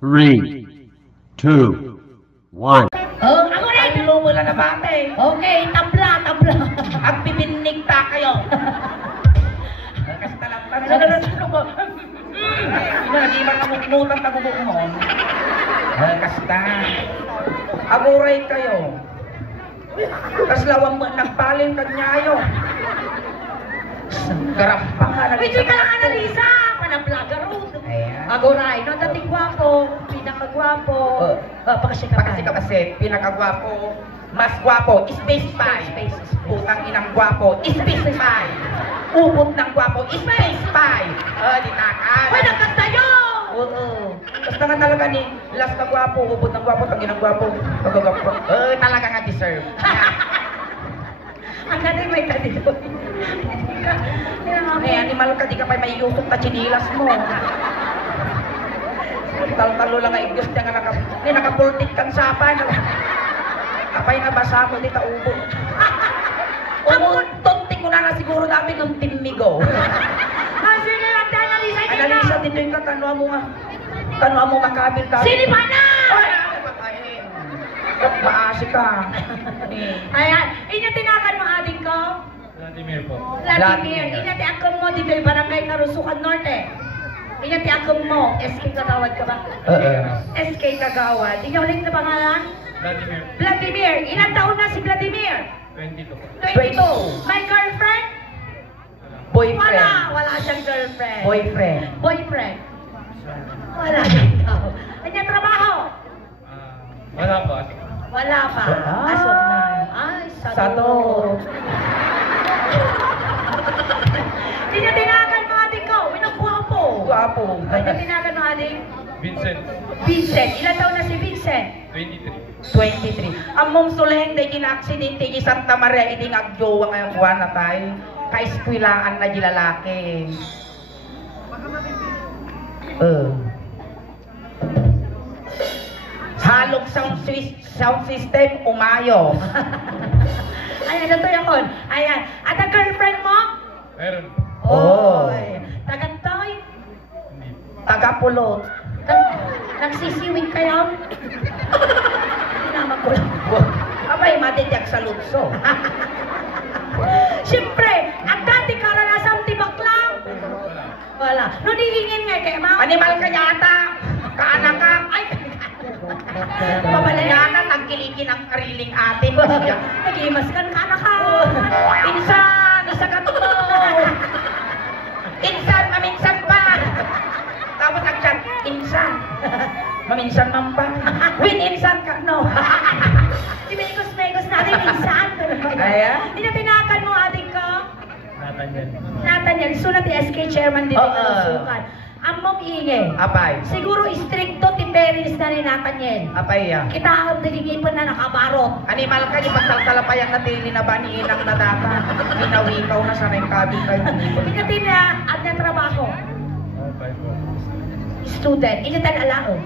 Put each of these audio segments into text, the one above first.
3, 2, 1. Oh, ako na ito. Ano mo lang na bate? Okay, tabla. Ang bibinig ta kayo. Kasi talang ano mo? Hindi ba kamukmutan tagubok mo? Kasta. Aguray kayo. Kas lawang mo nagpalin kanyayo. Garampang ka na. Pwede ka lang analisa. Panablaga road. Ayan. Agoray, no, dating gwapo, pinakagwapo. Pakasi, pinakagwapo. Mas gwapo, space 5. Putang inang gwapo, space 5. Ubod ng gwapo, space 5. Di takan. Uy, nagkasta yun! Oo. Basta nga talaga ni last na gwapo, ubod ng gwapo, tangin ng gwapo. Pagkagwapo. Talaga nga deserve. Ang ganun may kadito. Animal ka, di ka pa may yusok na chinilas mo. Tal-talo lang ay Diyos niya nga nakapultik kang sapan. Apay nga basa mo, di taubo. Tontik ko na siguro namin ng timigo. Sige, analisa niya. Analisa dito yung katanwa mo nga. Tanwa mo makabil ka. Silipan na! Maasi ka. Ayan, inyatinakan mo ating ko. Vladimir po. Vladimir, inyati akong mo dito yung barangay Karusukan Norte. Inyati akong mo, SK Kagawad ka ba? SK Kagawad. Inyo ulit na pangalan? Vladimir. Vladimir, ilang taon na si Vladimir? 22 po. 22. May girlfriend? Boyfriend. Wala siyang girlfriend. Boyfriend. Wala siyang tao. Kanya trabaho? Wala po, ate. Wala pa. Wala. As of now. Ay, Sado. Tinatinagan mo ating ko. Winagwapo. Gwapo. Tinatinagan mo ating Vincent. Vincent. Ilang taon na si Vincent? 23. 23. Ang mong suleng day kina-aksidente di Santa Maria iti ngagjowa ngayong buwan na tayo. Kaiskwilaan na di lalaki. Halog sound system umayo. Ayan, ito yakon. Ayan. At ang girlfriend mo? Meron. Oy. Tagantoy? Hindi. Tagapulot. Nagsisiwing kayo? Hindi naman ko lang. Abay, matitiyak sa lutso. Siyempre, ang dati karanasang tibak lang. Wala. Nung hihingin nga kay ma. Animal ka yata. Kaanak ka. Ay, Babalayanan, nagkiligin ang kariling atin. nag-imaskan ka na ka. Insan, isa ka to. Insan, maminsan pa. Tapos nag-chat, insan. Maminsan man pa. Win, insan ka, no. Imegos-megos natin minsan. Ayan. Tinatinakan mo ating ko. Nathaniel. Sulat ni SK Chairman din Oo. ng Kalusukan. Ang mong inge. Apay. Siguro stricto ti parents na ni Nathaniel. Apay ya. Kita ang nagigipon na nakabarot. Animal ka, ipagsalsalapayang na tili na ba ni inang nadaka. Minawikaw na sa kabi kayo. Pinatin na at na trabaho. Okay po. Student. Inatan alao.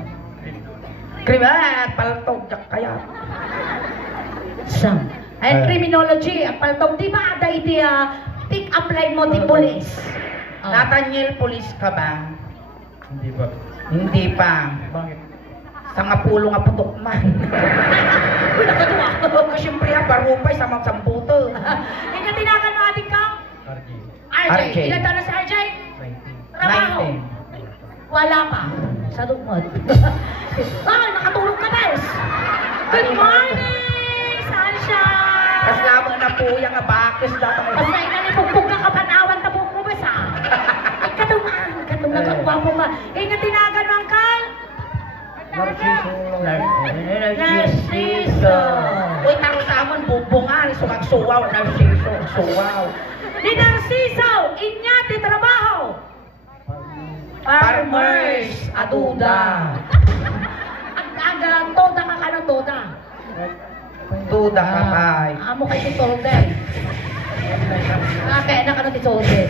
Kribat, paltog, jak kaya. Sam. Ay, criminology. Ang paltog. Di ba ada iti pick up line mo ti police? Nathaniel, pulis ka ba? Hindi ba? Hindi pa. Bakit? Sa nga pulo nga putok man. Uy, nakatuwa. Siyempre ha, barupay sa mga samputo. Inatinakan mo ating ka? RG. RJ. Ilan taon na si RJ? 19. Trabaho. Wala pa. Sa dugmod. Nakatulog ka, Bes. Good morning, sunshine. Kas lamang na po yung abakis dapat. Basta inalipugpug ka kapanawan ta buhok mo, Bes, ha? Katungan kakwapo ka. Inatinakan mo ang kal? Narciso. Uy, taro sa amon, bubungan, sumagsuwaw, narciso, suwaw. Ni Narciso, inyati trabaho. Farmers, aduda. Ang toda ka ka ng toda. Duda ka pay. Amo kay titolde. Kaya na ka ng titolde.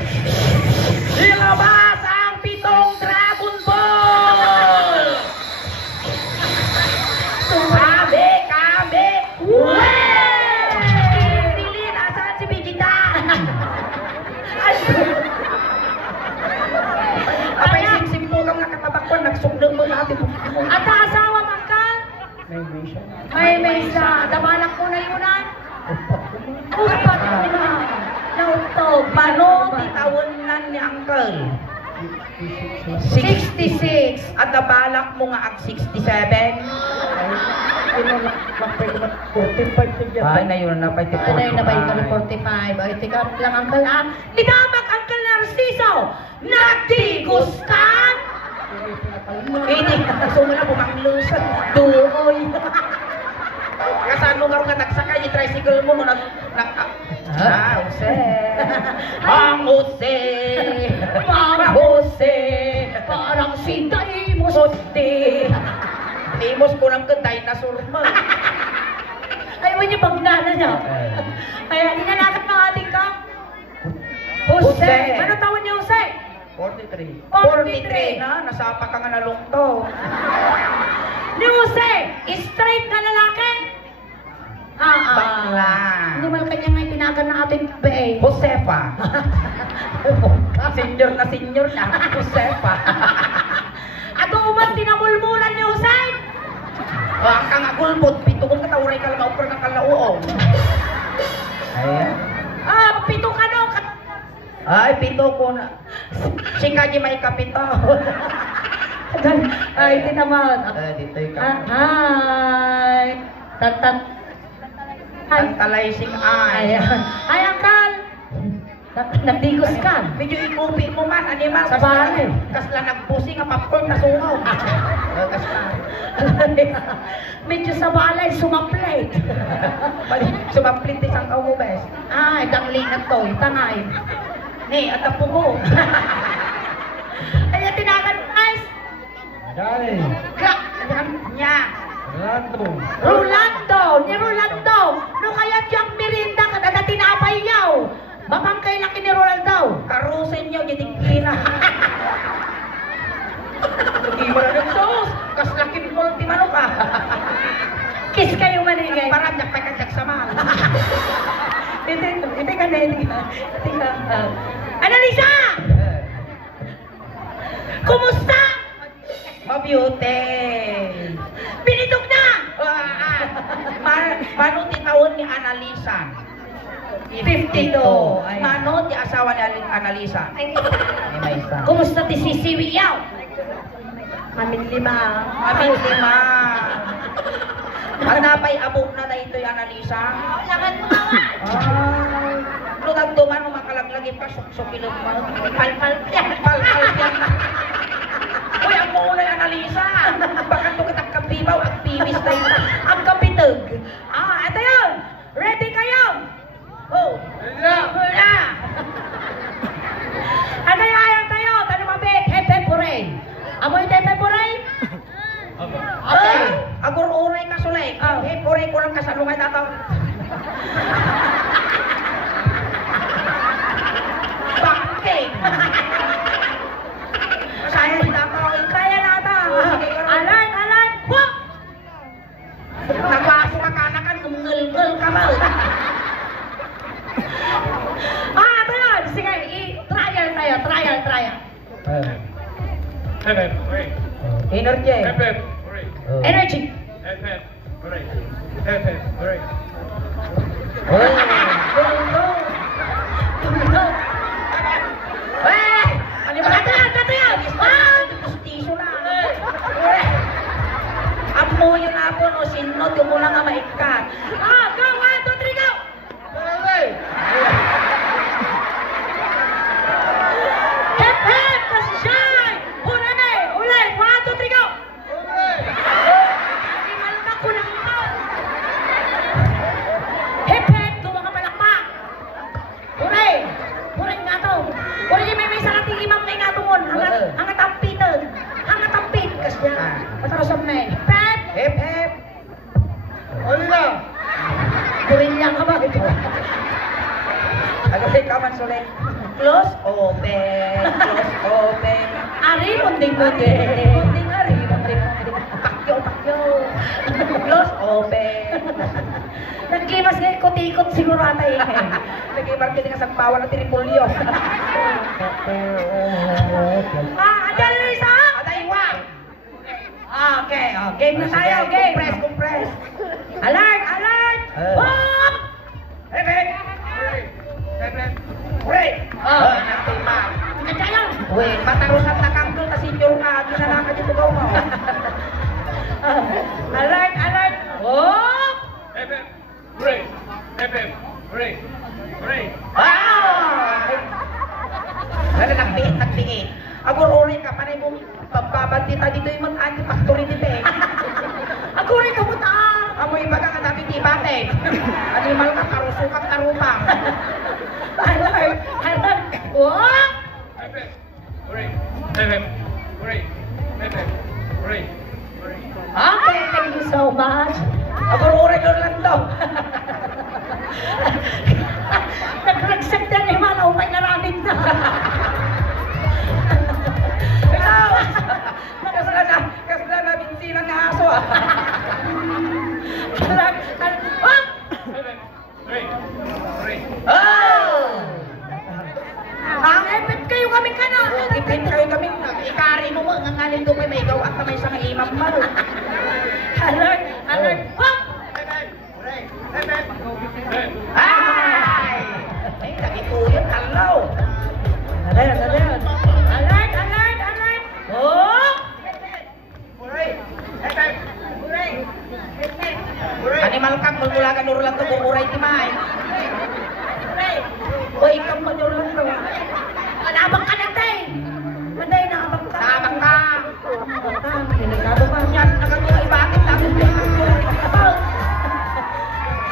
Ilabas ang pitong Dragon Ball! Kabe! Pilin, asan si Vegeta? Apay simsim po kang nakatabak ko, nagsugdong mo natin. At May mesa. Dabalak mo na yun ah. Upat mo na. Nautog. Mano, titawon na ni Uncle. 66. At nabalak mo nga ang 67. Ay, na yun na, 45. Ano yun na ba yung 45? Ay, tika lang, Uncle ah. Idamag, Uncle Narciso. Nagdigustan? Hindi, gusto mo na bumanglusan. Duoy. Kasano nga nagsaksakay yung tricycle mo, Jose. Mang Jose. Mang Jose. Parang si Daimos. Timos ko lang ka dinosaur mo. Ayaw niya pagnana niya. Kaya ninanakit ng ating ka. Jose. Ano tawag niya, Jose? 43 43 na, nasapa ka nga nalungto. Ni Jose, straight na lalaki. Bakla. Hindi mal kanya nga tinagan ng ating PA. Josefa. Senior na. Josefa. Ato uman tinamulmulan ni Jose. Ang kangagulbot, pito kong katauray ka lang, upra ng kalauong. Ayan. Pito ka no. Ay, pito ko na. Singkaji may kapito. Ay, tinaman. Dito yung Hi. ang talay sing ay. Ay, Uncle. Nagdigos ka. Medyo ikupi mo man, animal. Sa bahay. Kasla nagpusi nga popcorn na sungaw. Kasla. Medyo sa balay, sumaplate. Sumaplit isang kaubes. Ay, danglingat to, tangay. Ni, at ang pugo. Ay, tinagan, guys. Dali. Nya. Rolando. Ni Rolando. No kaya diyang merinda ka, dada tinapay yaw. Mapangkay laki ni Rolando. Karusin nyo, gitigkina. Hindi mo na nagsos. Kaslakin mo ang timano ka. Kiss kayo manigay. Parang jakpay-kajak sa mahal. Ito ka na, ito ka. Annalisa! Kumusta? Mabeauty. Binitog na! Manot itawon ni Annalisa. 52. Manot yung asawa ni Annalisa. Ni Maisa. Kumusta ti sisiwi yaw? Amin lima. Amin lima. At napay abog na na ito yung Annalisa. Lakan mo nga. Lutag duman makalag-lagi pa suksukilog mo. Pal-pal-piyak. Pal-pal-piyak na. Uy, ang muna yung Annalisa. Baka ito kitang kapibaw at pibis na yun. Ang kapitog. Ito yun. Ready kayo? Oh. Hula! Ano yung ayaw tayo? Tanong mabit, hepe puray. Amoy tepe puray? Okay. Agur uray ka sulay. Oh. Uray ko lang kasalungay tataw. Bangking. Saya tataw. Kaya nata. Alan, alan, wak! Nagwaso ka kanakan, ngel-ngel ka ba? Ito yun. Sige, trial tayo, trial. Hep, hooray. Energy. Hep, hooray. Energy. Hep, hooray. Hep, hooray. Ito yan. Pustiso na. Amo yun ako, no? Sinod yung muna nga maikat. Go, 1, 2, 3, go! Hep, hep, pasisyan! Hurane, ulay, 1, 2, 3, go! Animal ka, kulang ka! Hep, hep, duwa ka palakpak! Huray! Huray nga to! Huray may sarati imam na ingatungon! Hangat ang pitag! Hangat ang pit! Kasya! Matarosam na eh! Hep, Hep, hep. Gorilla ka ba ito? Agad ka man sulit. Close, open. Close, open. Ari, munding-munding. Munding, ari. Munding. Pakyo, pakyo. Close, open. Nagkimas ngayon, ikot-ikot siguro ata eh. Nag-ibar ka din sa pawan ng tiripulyo. Adyan na isa! Atay, wag. Okay, game na tayo, game. Compress. Alert, alert! Hop! Hooray! Hooray! Nagtima. Nandiyan yan. Uy, matarusan na kang doon kasi yung ginanaka dito ko mo. Alert, alert! Hop! Hooray! Hooray! Hooray! Lalo nagtiit. Agururi ka, panay mo pagkabantita dito yung anti-factory dito eh. Aguri ka mo ta! Amoy iba ka nga namin di bate. Animal ka, karusukang karupang. Alert, alert! Hop! Hooray! Hooray! Hooray! Okay, thank you so much. Agururi ka lang daw. Nag-ragsak na ni Manaw, may naramit na. Ikaw! Kasla na binsinan na aso ah. Alert, alert! Hop! Hooray! Hooray! Oh! Ang epit kayo kami ka na. Tipin kayo kami, ikari mo mo, ang nganin doon may ikaw at may isang imam mo. Alert, alert! Hop! Ay! Ay, nagituyon, alaw. Alert, alert! Alert, alert, alert! Hop! Animal kang magmulagan urulan to bukuray timay. Uy, kang manurulan to. Manabang ka na, tay! Manday, nakabang ka. Tabang ka. Nakabang ka. Delikado ka. Yan, nakagawa ibatin natin yung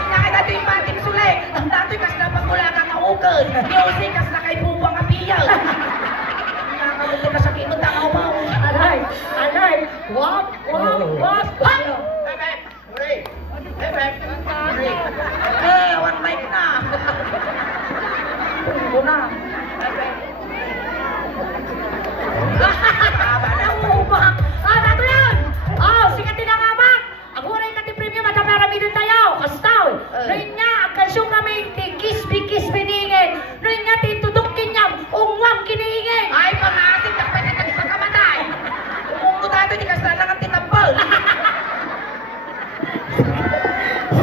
Inakit natin yung batin sulit. Ang dato'y kas na pagmulagan na ukod. Diyosi kas na kay bubuang apiyal. Nakakabuti na sa kinod ang umaw. Alert, alert! Hop, hop, hop, hop! One mic na. Tunggo na. Nauubak! Nato yan! Sikatin ang abak! Aguray ka ti premium at marami din tayo! Kastaw! Noy nga, ang kansyon kami ti kisbi-kisbi ningin! Noy nga, ti tudukin niya, ungwam kiniingin! Ay, pangasin, kapit na sa kamatay. Umungo dito, di kas na lang ang tinambal.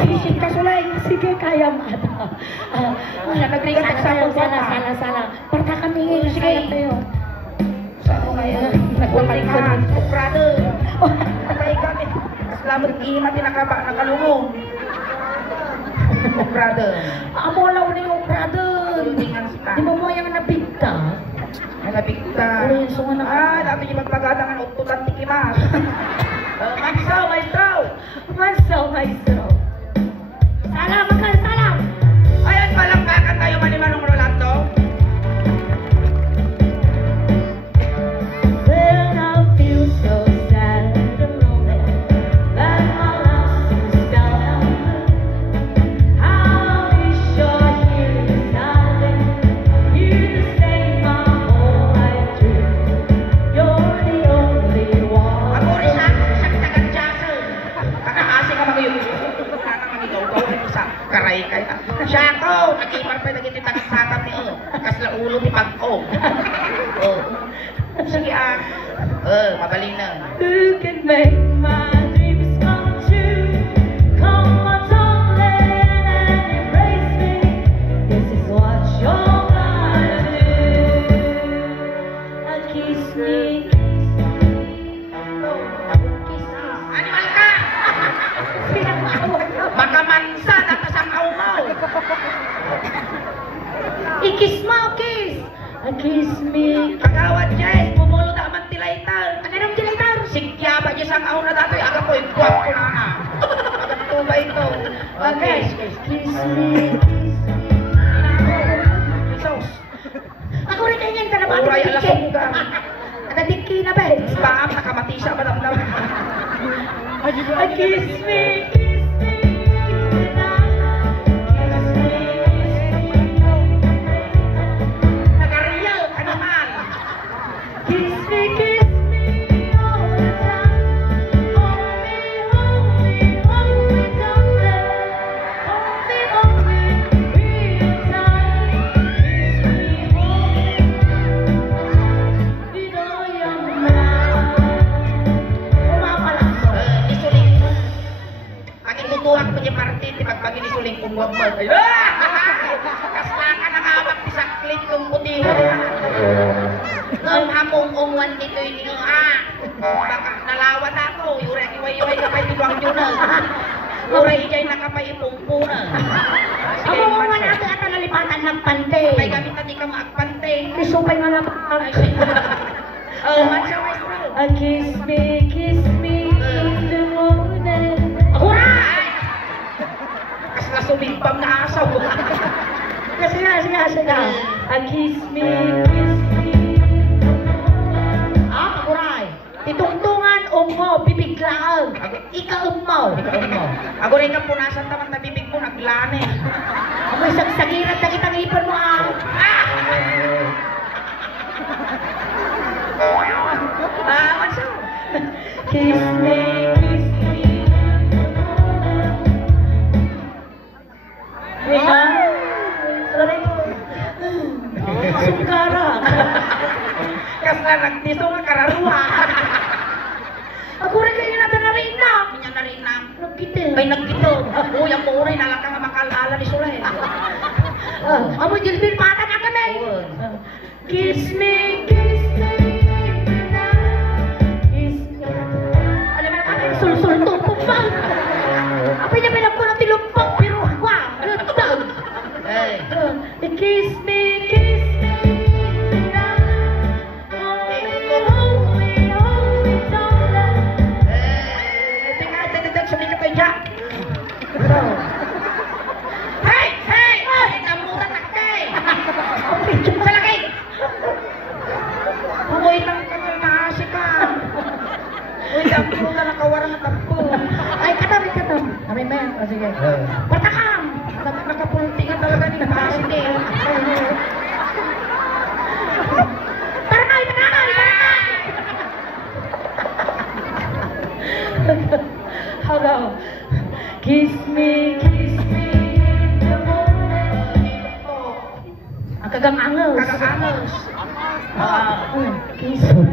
Sisig ka sulay! Sige, kaya mo ata! Nagrigat sa akong bata. Sana! Parta kami! Sige! Tayo! Saan ngayon? Nagpapalikan. Ukrado. Patay kami. Salamat ima nakalungong. Ukrado. Amo law na yung brother! Tulingan sila. Di ba mo yung nabigta? Nalabigta. Uy, sunga na. Dami niyo magpagada ng ututan tikimas. Magsaw, maestro. Masaw, maestro! Salam! Makan salam! Ayan, palakpakan tayo Manimanong Rolando. When I feel so sad and lonely, that my life is down, I'll be sure here beside me, you to stay my whole life through. You're the only one. Ako rin sa taga-jasa. Kakakasi ka mga yun. Nanganganigaw-gaw na isa. Karay kaya. Siya ako. Nag-imar pa naging titagat-sakap ni Kasla ulo ni Pag-o. Sige magaling na. Who can make my dreams come true? Come on, darling, and embrace me. This is what you're gonna do. Kiss me, Animal ka! Makamansa na tasang aumaw. I-kiss mo, kiss! Kiss me. Kagawad Jess, pumulo na man tilaytan. Ano nang dilaitar? Sigya ba Jess ang auna datoy? Aga ko, guwapo na na. Agad to ba ito? Okay, kiss me. Sos. Ako rin ganyan ka na ba? Uray, alasong ka. Nadikki na ba? Baam, nakamatisa ba damdam? Kiss me, kiss me. Kiss me. Nagariel ka naman. Kiss me, kiss me all the time. Hold me, hold me, hold me, darling. Hold me, real time. Kiss me, hold me. With all your mind. Pumapalak nandito ini baka nalawat ako. Yuray ka pa itiluang yun na. Yuray ijay nakapaipungpo na. Ako mo nga natin at nalipatan ng pante. Kay gamit na di ka maagpante. Isupay nga lapag. Mansa maestro. Kiss me in the morning. Hurra! Kasla sumimpam na asaw. Sige. Kiss me. Makuray. Titungtungan mo, bibiglaan. Ikaum mo. Ako rin ka punasan naman na bibig mo, naglane. Amoy sagsagiran na kitang ipon mo Mansa. Kiss me. Sungkara. Kasla nagtiso nga kararuha. Ako rin kayo natin narinam. Kanya narinam. Nagkitin. Ay nagkito. Uy, ang muray na lang ka nga makalala ni Sulay. Amo jilbin mata na kami. Kiss me. Alam mo naman, sul-sul tumpong pa. Apa niya pinagpo ng tilumpang pero wah, lutang. Kiss me. Ay, katabi. Kami men. O sige. Patakam! Nakapultingan talaga ni Pasite. Tarakay! Hello. Kiss me. Ang kagang-angos. Kiss me.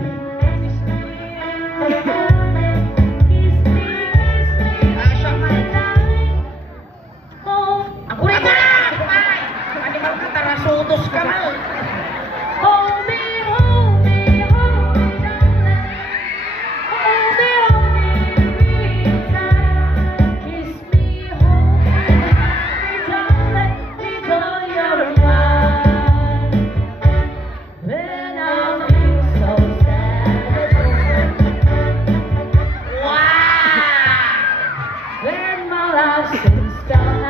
Sutos ka na. Hold me, darling. Hold me, kiss me, hold me, darling, because you're mine. When I feel so sad, Wow! when my life seems down,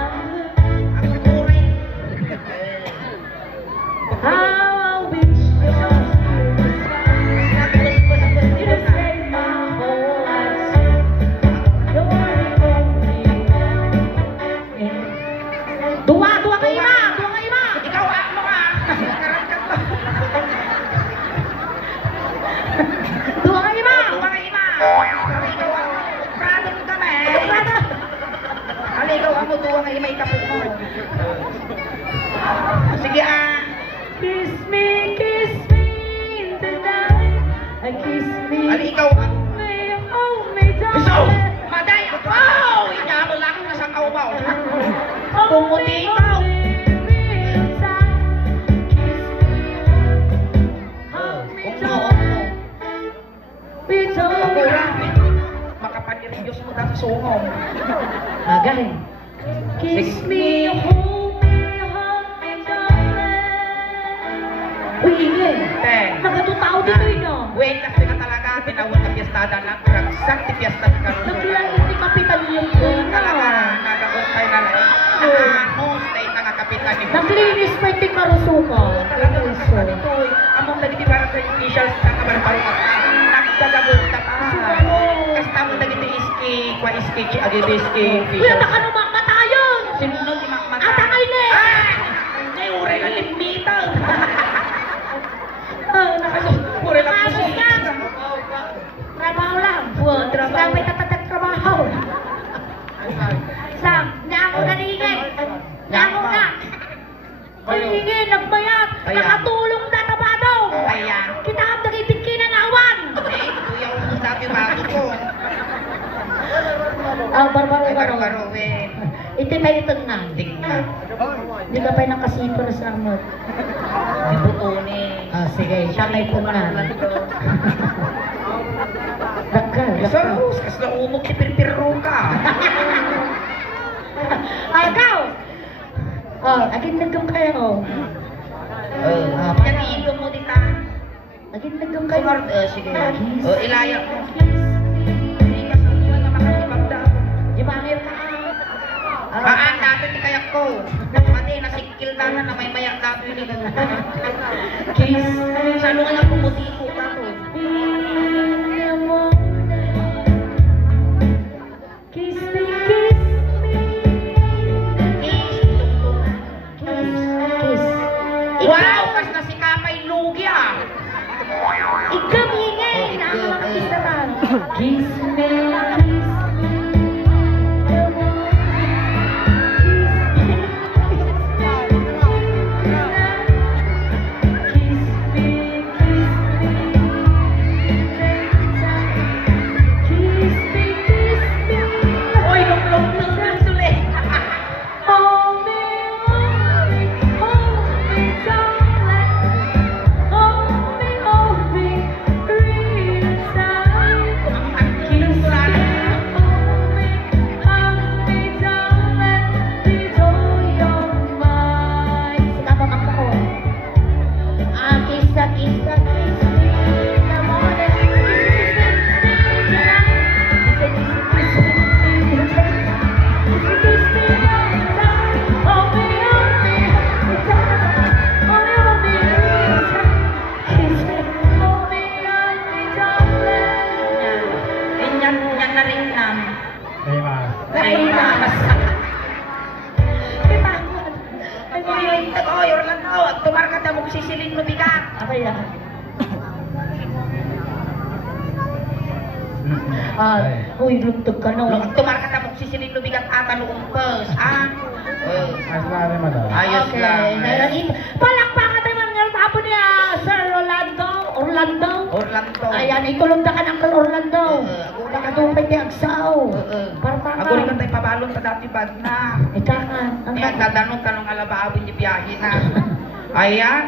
how I wish you could save my whole life. You're the only one. Dua ka ima! Ikaw mo ka. Karangkat mo. Dua ka ima! Prado ka na Aligaw mo duwa nga ima ikapo mo. Sige Kiss me in the night. Kiss me. Ali ikaw Hold me, darling. Maday! Inyamo lang na sa kaubaw. Pumuti ikaw. Makapaniriyos mo na sa sungong. Agay. Kiss me, hold me, darling. Uy, ingay. Nagatutao dito yun. Wait, kasi nga talaga, tinawag na piyestada lang. Ragsak ti piyesta ni Karuso. Naglait ni Kapitan yung Talaga, nagagot tayo na lang. Nakanos, tayo nga kapitan ni Naglinis pa yung Karusuka. Talaga, among nagiti parang sa officials na kabarbaru ka. Nagdagagot na pa. Kasta mo nagiti iski, kwa iski, agiti iski, Uy, officials. ata ka naman matayon! Sinunod ni Makmata. Ata kay ne! Ay, uray na limita. Pure lang po siya. Trabaho lang. Trabaho. May tatatag trabaho. Sam, nako na ningin. Nako na. Ningin, nagbayad. Nakatulong na tabado. Kaya. Kita ang nagibigkin ng awan. Eh, kuya mo dati bago ko. Barbaro. Barbaro, eh. Ito tayo tingnan. Tingnan. Hindi ka pa nakasipar sa amot. Dibutones. Sige, siya may punan. Dakal, dakal. Sus, kas na umok kipirpiro ka. Ikaw! Agin nagkong kayo. Yan iilong mo dita. Agin nagkong kayo. Sige. Ilaya mo. Hindi ka sa mga na makakipagda. Dimangir ka. Natin di kayak ko. Pati nasikil na na may mayak natin yun. Kiss. Saan nga lang pumuti ko ka to. Kiss me, kiss me. Kiss. Wow! Kas na si Kapay Lugi ah! Ikaw hingay. Nakakakakis naman. Kiss me, Uy, lumlong na sulit! hold me, darling. Hold me, real time. Ang kilong tulala. Yan na rin nam. Naimas. Oy, Orlando, at tumarka na mo sisilin mo bigat. Uy, lugtog ka no. At tumarka na mo sisilin mo bigat ata noong pers, ah? Ayos Okay, lang. palakpakan tayo mga tapo niya, Sir Orlando. Orlando. Ayan, itulog na ka ng Uncle Orlando. Nakatupay niya agsaw. Ako rin tayo pabalon sa dati bag na. Itangan. Yan, dadanong tanong alabaawin ni biyahe na. Ayan.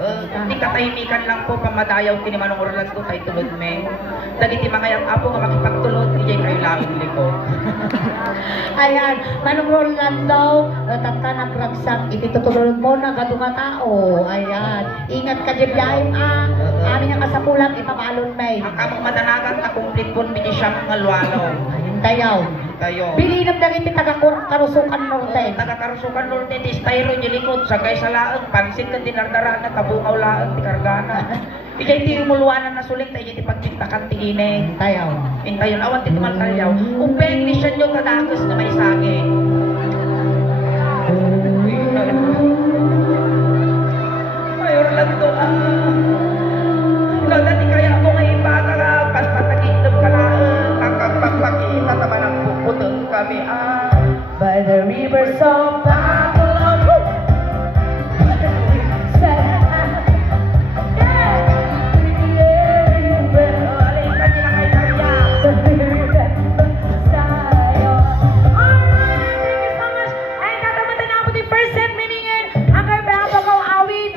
Hindi katahimikan lang po pamadayaw kini Manong Orlando kay tulod me. Dagiti mga apo nga makipagtulod, iyay kayo langit liko. Ayan, Manong Orlando, tata nagragsak, itutulog mo na gadunga tao. Ayan, ingat ka di biyahe amin ang kasapulang ipabalon may. Ang kamang madanagan akong lipon bini siyang mga luwalaw. Ayun tayaw. Kayo. Bilinam na iti taga-Karusukan Norte. Taga-Karusukan Norte, di styro niyo likod, sagay sa laang, pansit ka dinardara na tabungaw laang, di kargana. Ijay ti umuluanan na suling, tayo ti pagkintakan ti ine. Tayaw. Intayon, awan ti tumaltalyaw. Upeng ni siya nyo tadakos na may sage. Ay, Orlando, Kada di kaya mo ngayon bata ka, patpatagitog ka na, ang pagpapakita naman ang puputong kami, By the rivers of Babylon.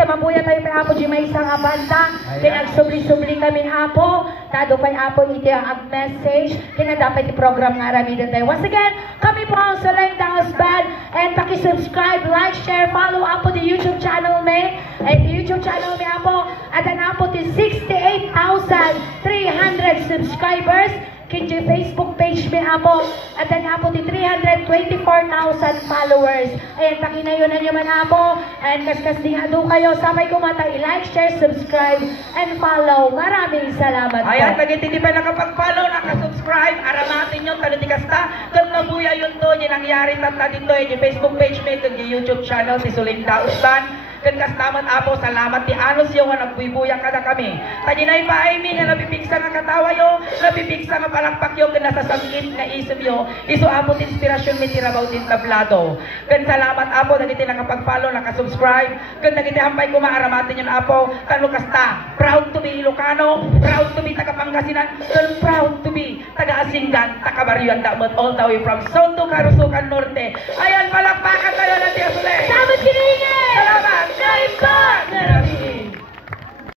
Mabuya tayo pa Apo di may isang abanta. Pinagsubli-subli kami Apo. Tado pa Apo iti ang message. Kina dapat i-program nga ramidan tayo. Once again, kami po ang Saleng Daos Band. And paki-subscribe, like, share, follow Apo the YouTube channel me. At YouTube channel me Apo. At ang Apo di 68,300 subscribers. Kinji Facebook page me Apo. At ang Apo di 324,000 followers. Ayan, pakinayunan nyo man Apo. And kaskas di nga doon kayo. Sabay kumata, i-like, share, subscribe, and follow. Maraming salamat po. Ayan, nagitindi pa nakapag-follow, nakasubscribe, aramatin yung talutikasta. Kung nabuya yun to, yung nangyari tatla dito, yung Facebook page me, yung YouTube channel, si Suling Daustan. Kung kastaman Apo, salamat ti Anos yung nga nagbuibuya ka na kami. Tadinay pa ay mi nga nabibigsa nga katawa yo, nabibigsa nga palakpak yo, kung nasasangkit nga isip yo. Iso Apo ti inspirasyon mi tirabaw tin tablado. Kung salamat Apo, nagiti nakapag-follow, nakasubscribe. Kung nagiti hampay kumaaramatin yun Apo, kano kasta, proud to be Ilocano, proud to be taga-Pangasinan, and proud to be taga-Asingan, taga-Barriuan Damot, all the way from South to Karusukan Norte. Ayan, palakpakan tayo ng Tiyasule!